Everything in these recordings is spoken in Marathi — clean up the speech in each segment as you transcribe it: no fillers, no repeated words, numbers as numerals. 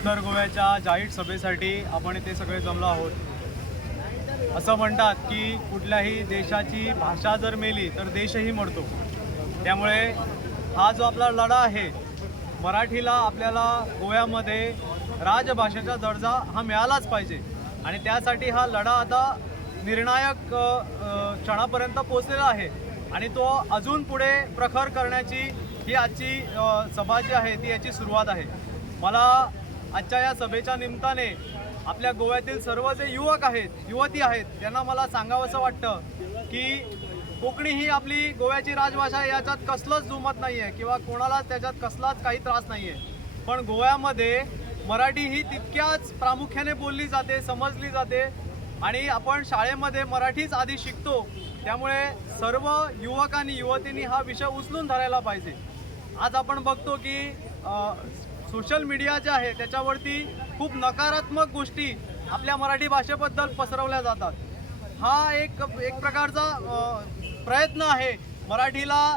उत्तर गोव्याच्या जाहीर सभेसाठी आपण इथे सगळे जमलो आहोत। असं म्हणतात की कुठल्याही देशाची भाषा जर मेली तर देशही मरतो। त्यामुळे हा जो आपला लढा आहे, मराठीला आपल्याला गोव्यामध्ये राजभाषेचा दर्जा हा मिळालाच पाहिजे आणि त्यासाठी हा लढा आता निर्णायक क्षणापर्यंत पोहोचलेला आहे आणि तो अजून पुढे प्रखर करण्याची ही आजची सभा जी आहे ती याची सुरुवात आहे। मला आजच्या या सभेच्या निमित्ताने आपल्या गोव्यातील सर्व जे युवक आहेत, युवती आहेत, त्यांना मला सांगावंसं वाटतं की कोकणी ही आपली गोव्याची राजभाषा आहे, याच्यात कसलंच दुमत नाही आहे किंवा कोणालाच त्याच्यात कसलाच काही त्रास नाही आहे। पण गोव्यामध्ये मराठी ही तितक्याच प्रामुख्याने बोलली जाते, समजली जाते आणि आपण शाळेमध्ये मराठीच आधी शिकतो। त्यामुळे सर्व युवकांनी युवतींनी हा विषय उचलून धरायला पाहिजे। आज आपण बघतो की सोशल मीडिया जे आहे त्याच्यावरती खूप नकारात्मक गोष्टी आपल्या मराठी भाषेबद्दल पसरवल्या जातात। हा एक प्रकारचा प्रयत्न आहे मराठीला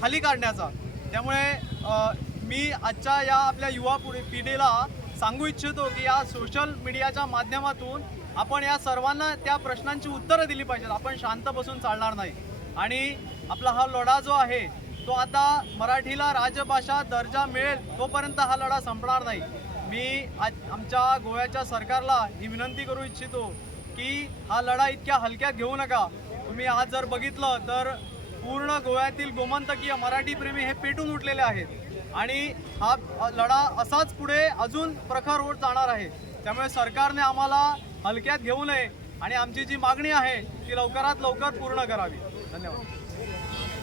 खाली काढण्याचा। त्यामुळे मी आजच्या या आपल्या युवा पिढीला सांगू इच्छितो की या सोशल मीडियाच्या माध्यमातून आपण या सर्वांना त्या प्रश्नांची उत्तरं दिली पाहिजेत। आपण शांत बसून चालणार नाही आणि आपला हा लढा जो आहे तो आता मराठीला राजभाषा दर्जा मिळेल तोपर्यंत हा लढा संपणार नाही। मी आज आमच्या गोव्याच्या सरकारला ही विनंती करू इच्छितो की हा लढा इतक्या हलक्यात घेऊ नका। तुम्ही आज जर बघितलं तर पूर्ण गोव्यातील गोमंतकीय मराठी प्रेमी हे पेटून उठलेले आहेत आणि हा लढा असाच पुढे अजून प्रखर होत जाणार आहे। त्यामुळे सरकारने आम्हाला हलक्यात घेऊ नये आणि आमची जी मागणी आहे ती लवकरात लवकर पूर्ण करावी। धन्यवाद।